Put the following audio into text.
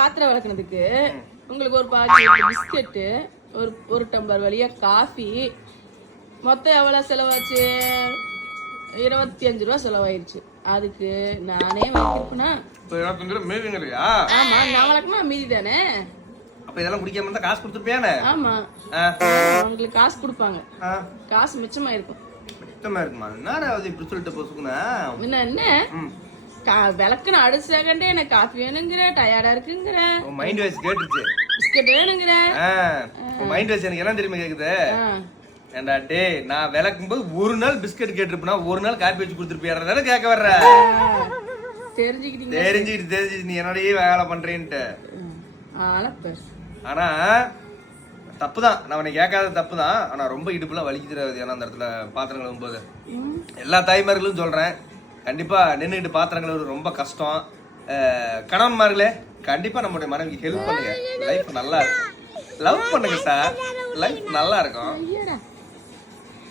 பாத்திரம் விளக்குனதுக்கு உங்களுக்கு ஒரு பாக்கெட் பிஸ்கெட்டு, ஒரு டம்ளர் வழியா காஃபி, மொத்தம் எவ்வளவு செலவாச்சு? 25 ரூபா செலவாயிருச்சு. அதுக்கு நானே வைக்கிறேன்னா ஆமா, நான் வளர்க்கணும் மீதி தானே. அப்ப இதெல்லாம் குடிக்காம இருந்தா காசு கொடுத்துருப்பியானே? ஆமா, உங்களுக்கு காசு கொடுப்பாங்க, காசு மிச்சமா இருக்கும். மிச்சமா இருக்குமா? என்னடா இப்படி சொல்லிட்டு போசுக்குனா என்ன விளக்குன அடுத்த செகண்டே எனக்கு காஃபி வேணுங்கிற, டயர்டா இருக்குங்கிற, மைண்ட் வாய்ஸ் கேட்டுச்சு, பிஸ்கெட் வேணுங்கிற. மைண்ட் வாய்ஸ் எனக்கு என்ன தெரியுமா கேக்குது? ஏண்டா டே, நான் விளக்கும் போது ஒரு நாள் பிஸ்கட் கேட்டிருப்பா, ஒரு நாள் காப்பி வச்சு கொடுத்துருப்பியாரு கேட்க வர்ற. தெரிஞ்சுக்கிட்டு நீ என்னடையே வேலை பண்றேன்ட்டு. ஆனா தப்புதான், நான் உன்னை கேட்காத தப்புதான். ஆனா ரொம்ப இடுப்புலாம் வலிக்குது. ஏன்னா அந்த இடத்துல பாத்திரம் கழுவும் போது எல்லா தாய்மார்களும் சொல்றேன், கண்டிப்பா நின்றுட்டு பாத்திரம் கழுவுறது ரொம்ப கஷ்டம். கணவன்மார்களே கண்டிப்பா நம்மளுடைய மனைவிக்கு ஹெல்ப் பண்ணுங்க, லைஃப் நல்லா இருக்கும். லவ் பண்ணுங்க சார், லைஃப் நல்லா இருக்கும்.